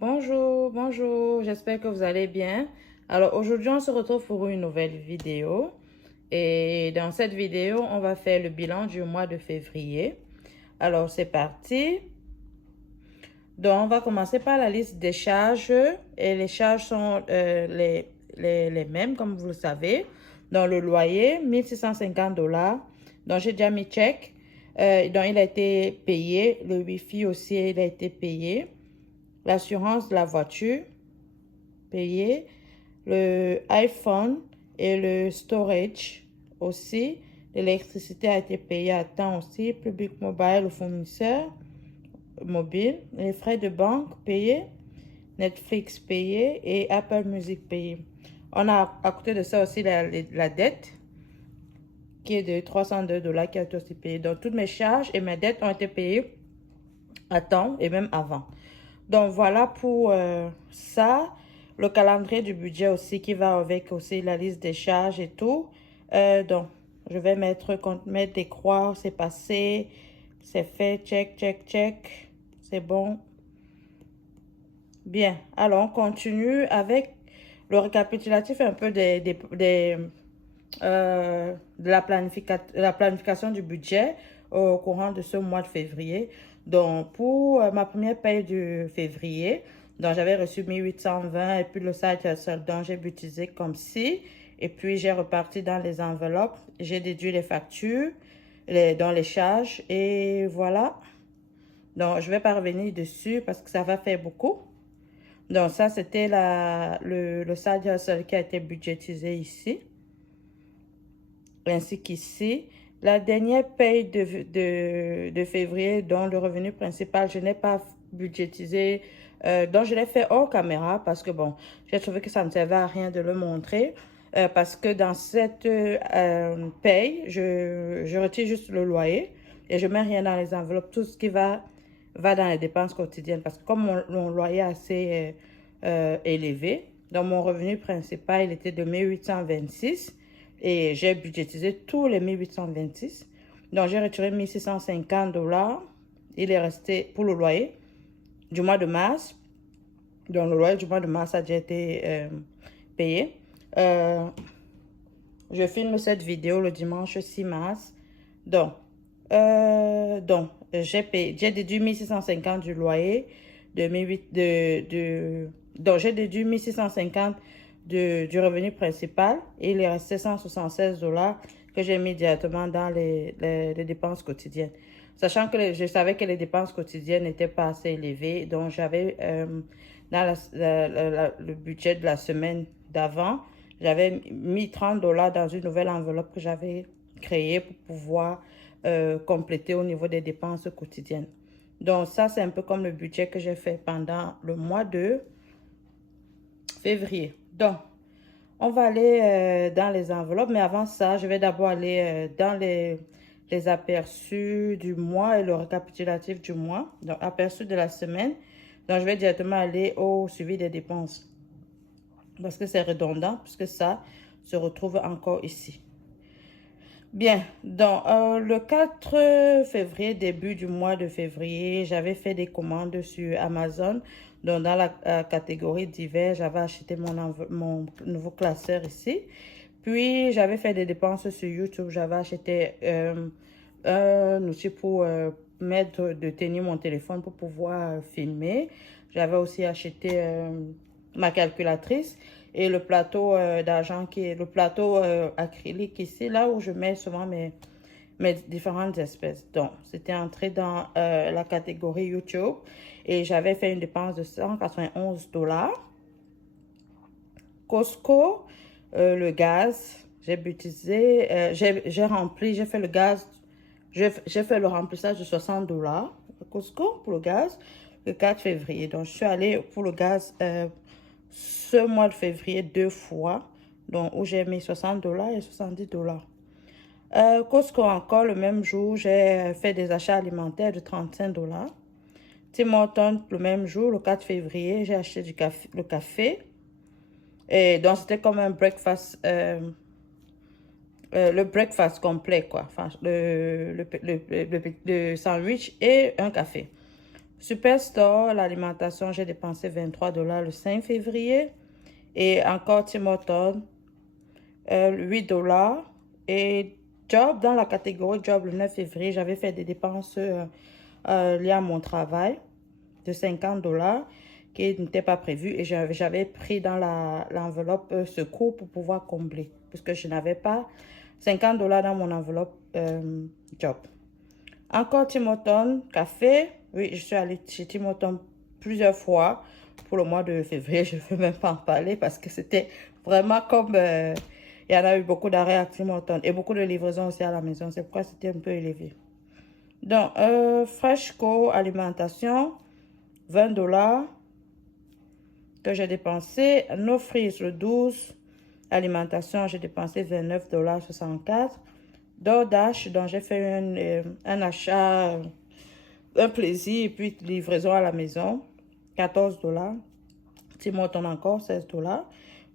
Bonjour, bonjour, j'espère que vous allez bien. Alors aujourd'hui, on se retrouve pour une nouvelle vidéo. Et dans cette vidéo, on va faire le bilan du mois de février. Alors c'est parti. Donc on va commencer par la liste des charges. Et les charges sont les mêmes, comme vous le savez. Dans le loyer, 1650 $. Donc j'ai déjà mis check. Donc il a été payé. Le wifi aussi, il a été payé. L'assurance de la voiture, payé. Le iPhone et le storage aussi. L'électricité a été payée à temps aussi. Public Mobile, le fournisseur mobile. Les frais de banque payés. Netflix payé et Apple Music payé. On a à côté de ça aussi la dette qui est de 302 $ qui a été aussi payée. Donc toutes mes charges et mes dettes ont été payées à temps et même avant. Donc voilà pour ça. Le calendrier du budget aussi qui va avec aussi la liste des charges et tout. Donc je vais mettre des croix, c'est passé, c'est fait, check, check, check. C'est bon. Bien, alors on continue avec le récapitulatif un peu de la planification du budget au courant de ce mois de février. Donc, pour ma première paye de février, donc j'avais reçu 1820 et puis le site hustle dont j'ai utilisé comme ci. Et puis, j'ai reparti dans les enveloppes. J'ai déduit les factures dans les charges et voilà. Donc, je ne vais pas revenir dessus parce que ça va faire beaucoup. Donc, ça, c'était le side hustle qui a été budgétisé ici ainsi qu'ici. La dernière paye de février, dont le revenu principal, je n'ai pas budgétisé, donc je l'ai fait hors caméra parce que bon, j'ai trouvé que ça ne servait à rien de le montrer. Parce que dans cette paye, je retire juste le loyer et je mets rien dans les enveloppes. Tout ce qui va dans les dépenses quotidiennes. Parce que comme mon loyer est assez élevé, donc mon revenu principal, il était de 1826. Et j'ai budgétisé tous les 1826. Donc, j'ai retiré 1650 $. Il est resté pour le loyer du mois de mars. Donc, le loyer du mois de mars a déjà été payé. Je filme cette vidéo le dimanche 6 mars. Donc, j'ai déduit 1650 du loyer. Donc, j'ai déduit 1650 du revenu principal et il est resté 176 $ que j'ai mis directement dans les dépenses quotidiennes. Sachant que je savais que les dépenses quotidiennes n'étaient pas assez élevées, donc j'avais dans le budget de la semaine d'avant, j'avais mis 30 $ dans une nouvelle enveloppe que j'avais créée pour pouvoir compléter au niveau des dépenses quotidiennes. Donc ça, c'est un peu comme le budget que j'ai fait pendant le mois de février. Donc, on va aller dans les enveloppes, mais avant ça, je vais d'abord aller dans les aperçus du mois et le récapitulatif du mois. Donc, aperçu de la semaine. Donc, je vais directement aller au suivi des dépenses. Parce que c'est redondant, puisque ça se retrouve encore ici. Bien, donc le 4 février, début du mois de février, j'avais fait des commandes sur Amazon. Donc dans la catégorie divers, j'avais acheté mon nouveau classeur ici. Puis j'avais fait des dépenses sur YouTube. J'avais acheté un outil pour mettre de tenir mon téléphone pour pouvoir filmer. J'avais aussi acheté ma calculatrice et le plateau d'argent qui est le plateau acrylique ici, là où je mets souvent mes différentes espèces. Donc, c'était entré dans la catégorie YouTube et j'avais fait une dépense de 191 $. Costco, le gaz, j'ai utilisé, j'ai rempli, j'ai fait le gaz, j'ai fait le remplissage de 60 $ Costco pour le gaz le 4 février. Donc, je suis allée pour le gaz ce mois de février 2 fois, donc où j'ai mis 60 $ et 70 $. Costco encore, le même jour, j'ai fait des achats alimentaires de 35 $. Tim Hortons, le même jour, le 4 février, j'ai acheté le café. Et donc, c'était comme un breakfast, le breakfast complet, quoi. Enfin, le sandwich et un café. Superstore, l'alimentation, j'ai dépensé 23 $ le 5 février. Et encore Tim Hortons, 8 $. Et Job, dans la catégorie Job, le 9 février, j'avais fait des dépenses liées à mon travail de 50 $ qui n'étaient pas prévues. Et j'avais pris dans l'enveloppe secours pour pouvoir combler. Puisque je n'avais pas 50 $ dans mon enveloppe Job. Encore Tim Hortons, café. Oui, je suis allée chez Tim Hortons plusieurs fois pour le mois de février. Je ne veux même pas en parler parce que c'était vraiment comme... il y en a eu beaucoup d'arrêts à Tim Hortons et beaucoup de livraisons aussi à la maison. C'est pourquoi c'était un peu élevé. Donc, Freshco Alimentation, 20 $ que j'ai dépensé. No Freeze, le 12. Alimentation, j'ai dépensé 29,64 $. DoorDash, dont j'ai fait un achat, un plaisir, et puis livraison à la maison, 14 $. Tim Hortons encore, 16 $.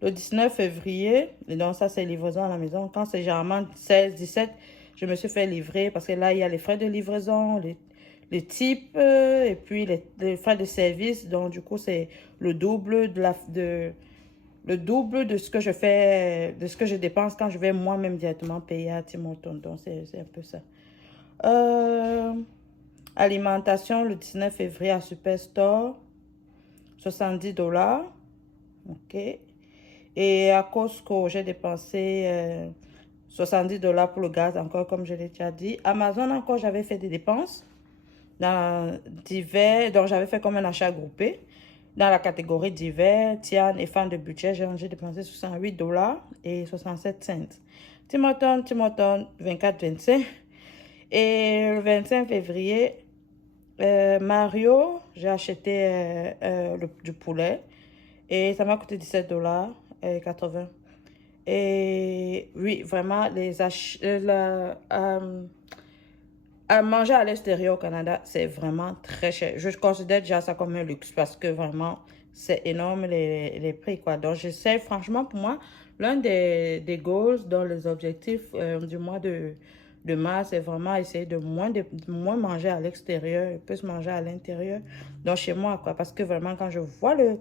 Le 19 février, et donc ça c'est livraison à la maison. Quand c'est généralement 16, 17, je me suis fait livrer parce que là il y a les frais de livraison, les types et puis les frais de service. Donc du coup c'est le double le double de ce que je fais, de ce que je dépense quand je vais moi-même directement payer à Tim Hortons. Donc c'est un peu ça. Alimentation le 19 février à Superstore, 70 $. Ok. Et à Costco, j'ai dépensé 70 $ pour le gaz, encore comme je l'ai déjà dit. Amazon, encore, j'avais fait des dépenses dans divers. Donc, j'avais fait comme un achat groupé. Dans la catégorie divers, Tian et fan de budget, j'ai dépensé 68 $ et 67 cents. Tim Hortons, 24-25. Et le 25 février, Mario, j'ai acheté du poulet. Et ça m'a coûté 17 $ et 80. Et oui, vraiment, les achats, à manger à l'extérieur au Canada, c'est vraiment très cher. Je considère déjà ça comme un luxe parce que vraiment, c'est énorme les prix, quoi. Donc, j'essaie, franchement, pour moi, l'un des goals dans les objectifs du mois de mars, c'est vraiment essayer de moins manger à l'extérieur et plus manger à l'intérieur. Donc, chez moi, quoi. Parce que vraiment, quand je vois le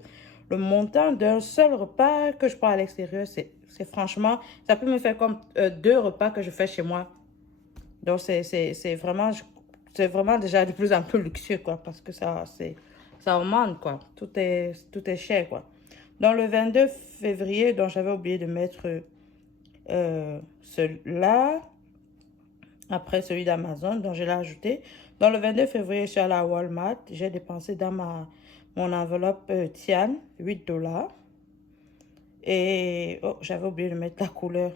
montant d'un seul repas que je prends à l'extérieur, c'est franchement, ça peut me faire comme 2 repas que je fais chez moi. Donc, c'est vraiment déjà de plus en plus luxueux, quoi, parce que ça augmente, quoi. Tout est cher, quoi. Dans le 22 février, dont j'avais oublié de mettre celui-là, après celui d'Amazon, dont je l'ai ajouté. Dans le 22 février, je suis allée à Walmart. J'ai dépensé dans mon enveloppe Tian, 8 $. Et, oh, j'avais oublié de mettre la couleur.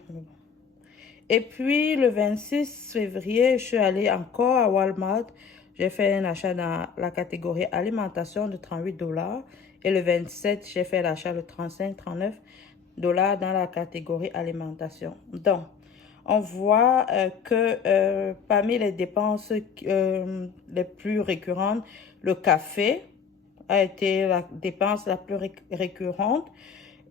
Et puis, le 26 février, je suis allée encore à Walmart. J'ai fait un achat dans la catégorie alimentation de 38 $. Et le 27, j'ai fait l'achat de 35-39 $ dans la catégorie alimentation. Donc, on voit que parmi les dépenses les plus récurrentes, le café a été la dépense la plus récurrente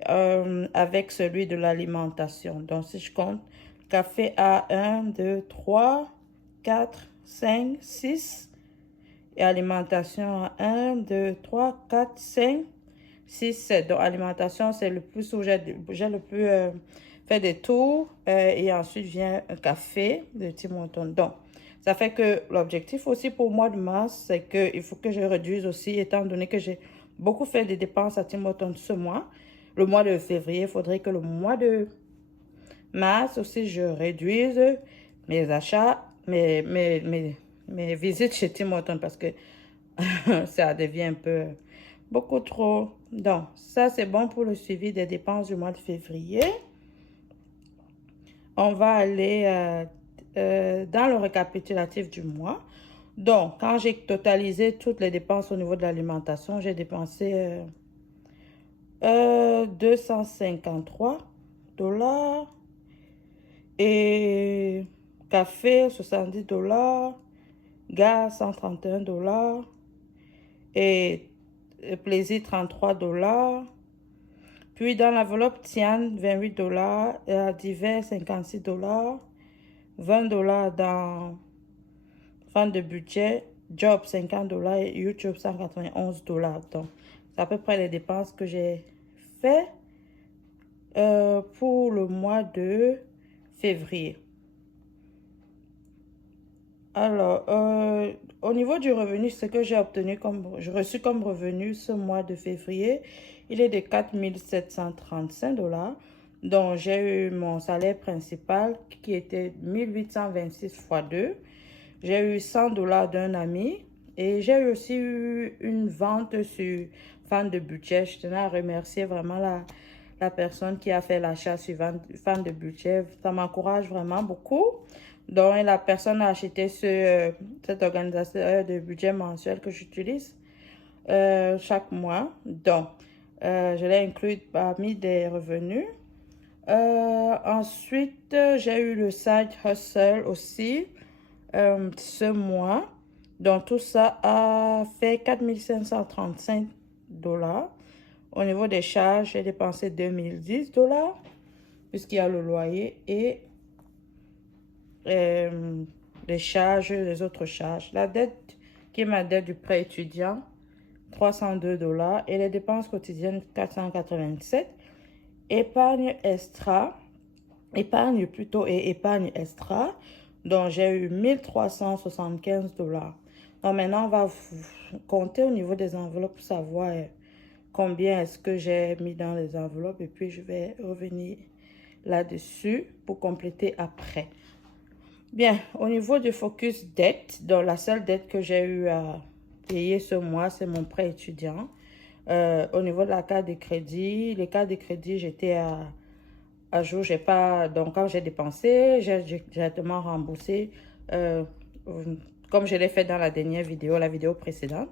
avec celui de l'alimentation. Donc, si je compte, café à 1, 2, 3, 4, 5, 6. Et alimentation à 1, 2, 3, 4, 5, 6, 7. Donc, alimentation, c'est le plus où j'ai le plus fait des tours. Et ensuite vient un café de Tim Hortons. Donc, ça fait que l'objectif aussi pour le mois de mars, c'est qu'il faut que je réduise aussi, étant donné que j'ai beaucoup fait des dépenses à Tim Hortons ce mois. Le mois de février, il faudrait que le mois de mars aussi, je réduise mes achats, mes visites chez Tim Hortons parce que ça devient un peu beaucoup trop. Donc, ça, c'est bon pour le suivi des dépenses du mois de février. On va aller dans le récapitulatif du mois. Donc, quand j'ai totalisé toutes les dépenses au niveau de l'alimentation, j'ai dépensé 253 $. Et café, 70 $. Gaz, 131 $. Et plaisir, 33 $. Puis dans l'enveloppe Tian, 28 $. Et divers, 56 $. 20 $ dans fin de budget. Job 50 dollars et YouTube 191 dollars. Donc, c'est à peu près les dépenses que j'ai fait pour le mois de février. Alors, au niveau du revenu, ce que j'ai obtenu j'ai reçu comme revenu ce mois de février, il est de 4 735 dollars. Donc, j'ai eu mon salaire principal qui était 1826 fois 2. J'ai eu 100 dollars d'un ami et j'ai aussi eu une vente sur Fan de Budget. Je tenais à remercier vraiment la personne qui a fait l'achat sur Fan de Budget. Ça m'encourage vraiment beaucoup. Donc, la personne a acheté cet organisateur de budget mensuel que j'utilise chaque mois. Donc, je l'ai inclus parmi des revenus. Ensuite, j'ai eu le side hustle aussi ce mois. Donc, tout ça a fait 4 535 dollars. Au niveau des charges, j'ai dépensé 2010 dollars puisqu'il y a le loyer et les charges, les autres charges. La dette, qui est ma dette du prêt étudiant, 302 dollars. Et les dépenses quotidiennes, 487. Épargne extra, épargne plutôt et épargne extra, dont j'ai eu 1375 dollars. Donc maintenant, on va compter au niveau des enveloppes pour savoir combien est-ce que j'ai mis dans les enveloppes. Et puis, je vais revenir là-dessus pour compléter après. Bien, au niveau du focus dette, donc la seule dette que j'ai eu à payer ce mois, c'est mon prêt étudiant. Au niveau de la carte de crédit, les cartes de crédit, j'étais à jour. J'ai pas, donc quand j'ai dépensé, j'ai directement remboursé comme je l'ai fait dans la dernière vidéo, la vidéo précédente.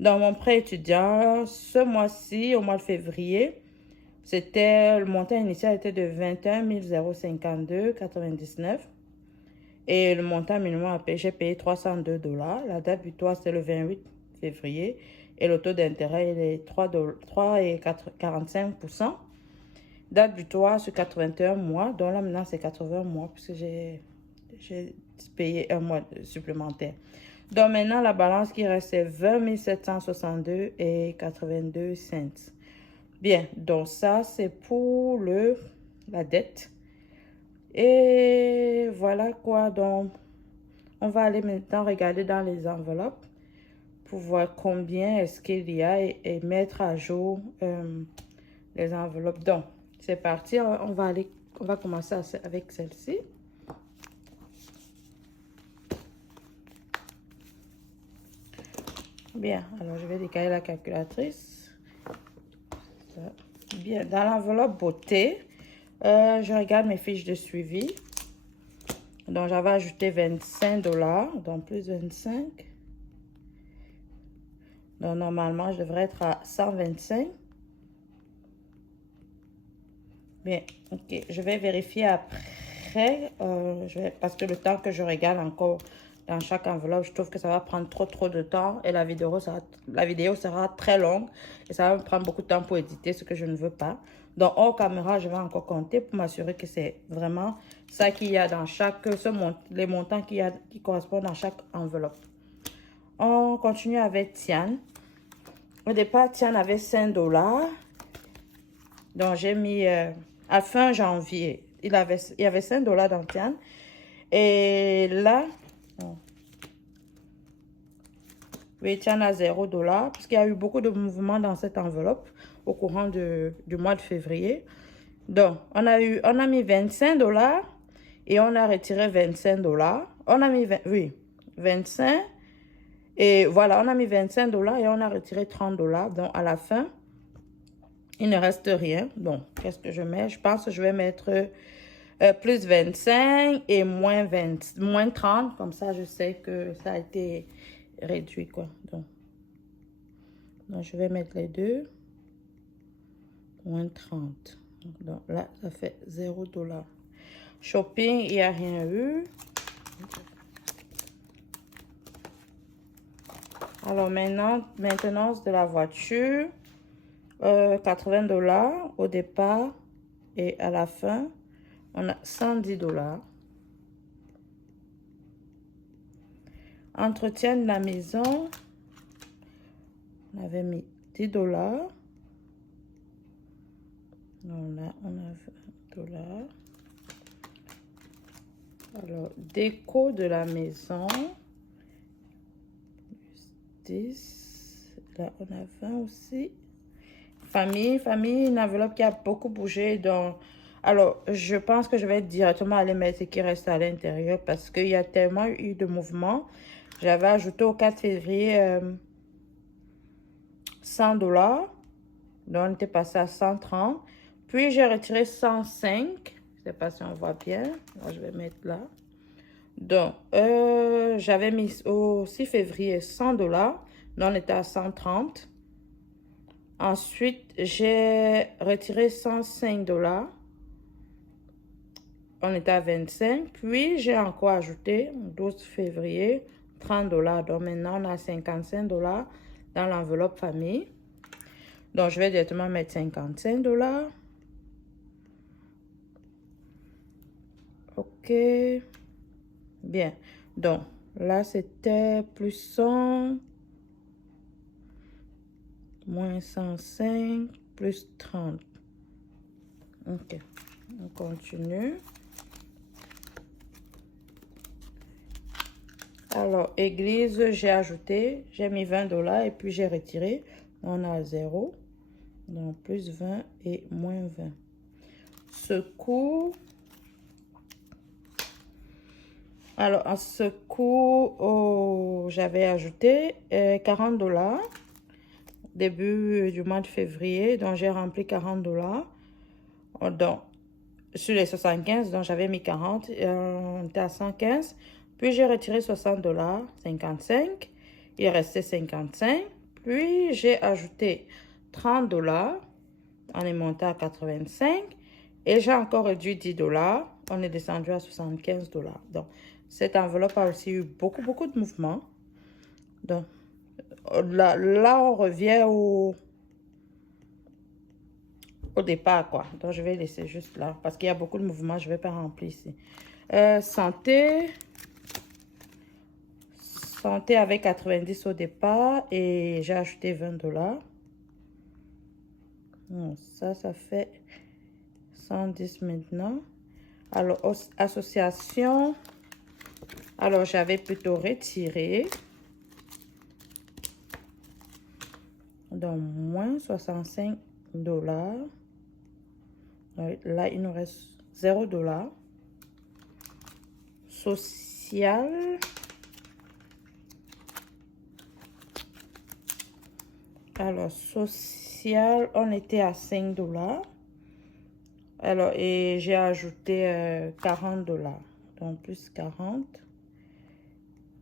Dans mon prêt étudiant, ce mois-ci, au mois de février, le montant initial était de 21 052,99. Et le montant minimum à payer, j'ai payé 302 dollars. La date butoir, c'est le 28 février. Et le taux d'intérêt, il est 3,45%. Date butoir sur 81 mois. Donc là, maintenant, c'est 80 mois puisque j'ai payé un mois supplémentaire. Donc maintenant, la balance qui reste, c'est 20 762 et 82 cents. Bien, donc ça, c'est pour la dette. Et voilà quoi, donc on va aller maintenant regarder dans les enveloppes pour voir combien est-ce qu'il y a et mettre à jour les enveloppes. Donc, c'est parti, on va commencer avec celle-ci. Bien, alors je vais décaler la calculatrice. Bien, dans l'enveloppe beauté, je regarde mes fiches de suivi. Donc, j'avais ajouté 25 dollars, donc plus 25. Donc, normalement, je devrais être à 125. Bien, ok. Je vais vérifier après. Parce que le temps que je regarde encore dans chaque enveloppe, je trouve que ça va prendre trop de temps. Et la vidéo sera très longue. Et ça va me prendre beaucoup de temps pour éditer, ce que je ne veux pas. Donc, hors caméra, je vais encore compter pour m'assurer que c'est vraiment ça qu'il y a dans les montants qui correspondent à chaque enveloppe. On continue avec Tian. Au départ, Tian avait 5 dollars. Donc, j'ai mis à fin janvier. Il y avait 5 dollars dans Tian. Et là, oui, Tian a 0 dollars. Parce qu'il y a eu beaucoup de mouvements dans cette enveloppe au courant du mois de février. Donc, on a mis 25 dollars et on a retiré 25 dollars. On a mis 25. Et voilà, on a mis 25 dollars et on a retiré 30 dollars. Donc, à la fin, il ne reste rien. Bon, qu'est-ce que je mets? Je pense que je vais mettre plus 25 et moins 30. Comme ça, je sais que ça a été réduit, quoi. Donc je vais mettre les deux. Moins 30. Donc là, ça fait 0 dollars. Shopping, il n'y a rien eu. Alors maintenant, maintenance de la voiture. 80 dollars au départ. Et à la fin, on a 110 dollars. Entretien de la maison. On avait mis 10 $. Donc là, on a 20 $. Alors, déco de la maison. 10. Là, on a 20 aussi. Famille, une enveloppe qui a beaucoup bougé. Donc, alors, je pense que je vais directement aller mettre ce qui reste à l'intérieur parce qu'il y a tellement eu de mouvements. J'avais ajouté au 4 février 100 $. Donc, on était passé à 130. Puis, j'ai retiré 105. Je ne sais pas si on voit bien. Alors, je vais mettre là. Donc, j'avais mis au 6 février 100 $. Donc, on était à 130. Ensuite, j'ai retiré 105 $. On était à 25. Puis, j'ai encore ajouté 12 février 30 $. Donc, maintenant, on a 55 $ dans l'enveloppe famille. Donc, je vais directement mettre 55 $. OK. Bien. Donc, là, c'était plus 100, moins 105, plus 30. OK. On continue. Alors, église, j'ai ajouté, j'ai mis 20 $ et puis j'ai retiré. On a 0. Donc, plus 20 et moins 20. Secours. Alors, en secours, j'avais ajouté 40 $. Début du mois de février. Donc, j'ai rempli 40 $. Donc, sur les 75, donc j'avais mis 40. On était à 115. Puis, j'ai retiré 60 $, 55. Il restait 55. Puis, j'ai ajouté 30 $. On est monté à 85. Et j'ai encore réduit 10 $. On est descendu à 75 $. Donc, cette enveloppe a aussi eu beaucoup de mouvements. Donc, là on revient au départ, quoi. Donc, je vais laisser juste là. Parce qu'il y a beaucoup de mouvements. Je ne vais pas remplir ici. Santé. Santé avec 90 au départ. Et j'ai ajouté 20 $. Bon, ça fait 110 maintenant. Alors, association. Alors, j'avais plutôt retiré. Donc, moins 65 $. Là, il nous reste 0 $. Social. Alors, social, on était à 5 $. Alors, et j'ai ajouté 40 $. Donc, plus 40.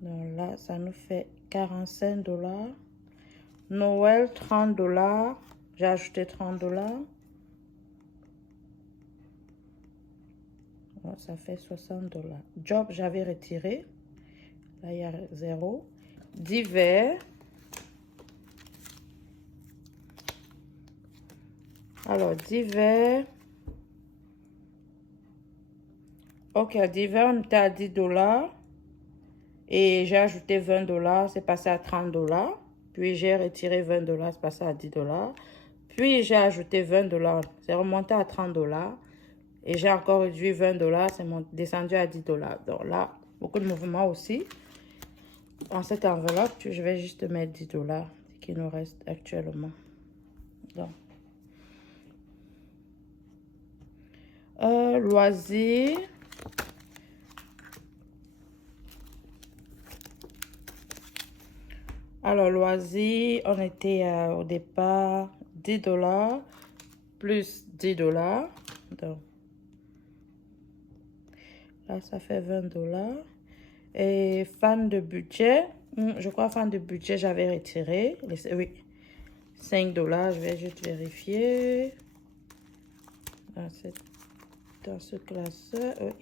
Donc là, ça nous fait 45 $. Noël, 30 $. J'ai ajouté 30 $. Bon, ça fait 60 $. Job, j'avais retiré. Là, il y a 0. Divers. Alors, divers. Ok, divers, on était à 10 $. Et j'ai ajouté 20 $. C'est passé à 30 $. Puis, j'ai retiré 20 $. C'est passé à 10 $. Puis, j'ai ajouté 20 $. C'est remonté à 30 $. Et j'ai encore réduit 20 $. C'est descendu à 10 $. Donc là, beaucoup de mouvements aussi. En cette enveloppe, je vais juste mettre 10 $. Ce qui nous reste actuellement. Donc. Loisirs. Alors, loisirs, on était au départ 10 $, plus 10 $. Donc, là, ça fait 20 $. Et fan de budget, je crois fan de budget, j'avais retiré. Oui, 5 $. Je vais juste vérifier. Dans ce classeur, oui.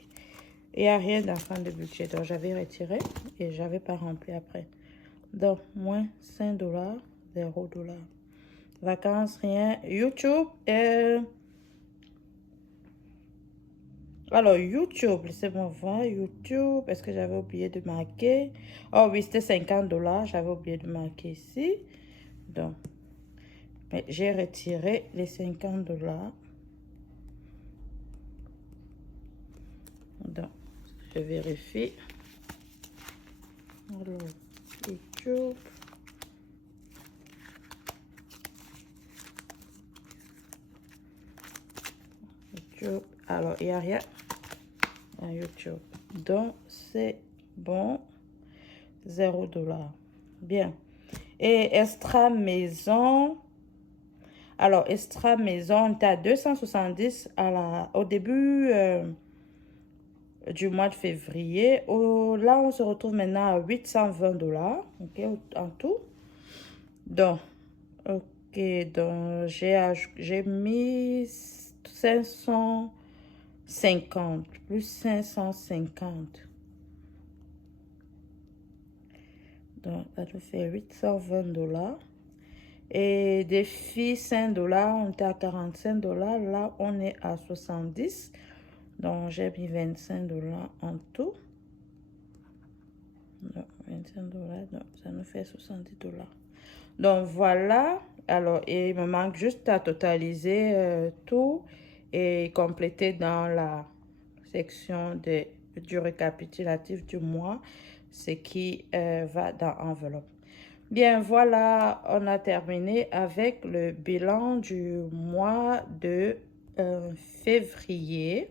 Il n'y a rien dans fan de budget. Donc, j'avais retiré et je n'avais pas rempli après. Donc, moins 5 $, 0 $. Vacances, rien. YouTube. Alors, YouTube, laissez-moi voir. YouTube, est-ce que j'avais oublié de marquer? Oh oui, c'était 50 $. J'avais oublié de marquer ici. Donc, mais j'ai retiré les 50 $. Donc, je vérifie. Alors, YouTube. YouTube. Alors, il n'y a rien à YouTube. Donc, c'est bon. 0 $. Bien. Et Extra Maison. Alors, Extra Maison, on était à 270 au début du mois de février. Là, on se retrouve maintenant à 820 $. OK, en tout. Donc, OK, donc j'ai mis 550, plus 550. Donc, ça nous fait 820 $. Et défi 5 $, on était à 45 $. Là, on est à 70. Donc, j'ai mis 25 $ en tout. Donc, 25 $, donc ça nous fait 70 $. Donc, voilà. Alors, il me manque juste à totaliser tout et compléter dans la section du récapitulatif du mois ce qui va dans l'enveloppe. Bien, voilà, on a terminé avec le bilan du mois de février.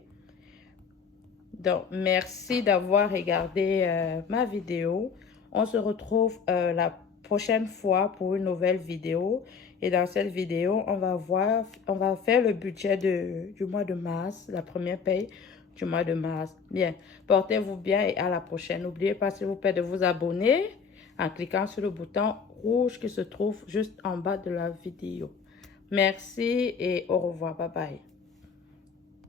Donc, merci d'avoir regardé ma vidéo. On se retrouve la prochaine fois pour une nouvelle vidéo. Et dans cette vidéo, on va faire le budget du mois de mars, la première paye du mois de mars. Bien, portez-vous bien et à la prochaine. N'oubliez pas, s'il vous plaît, de vous abonner en cliquant sur le bouton rouge qui se trouve juste en bas de la vidéo. Merci et au revoir. Bye bye.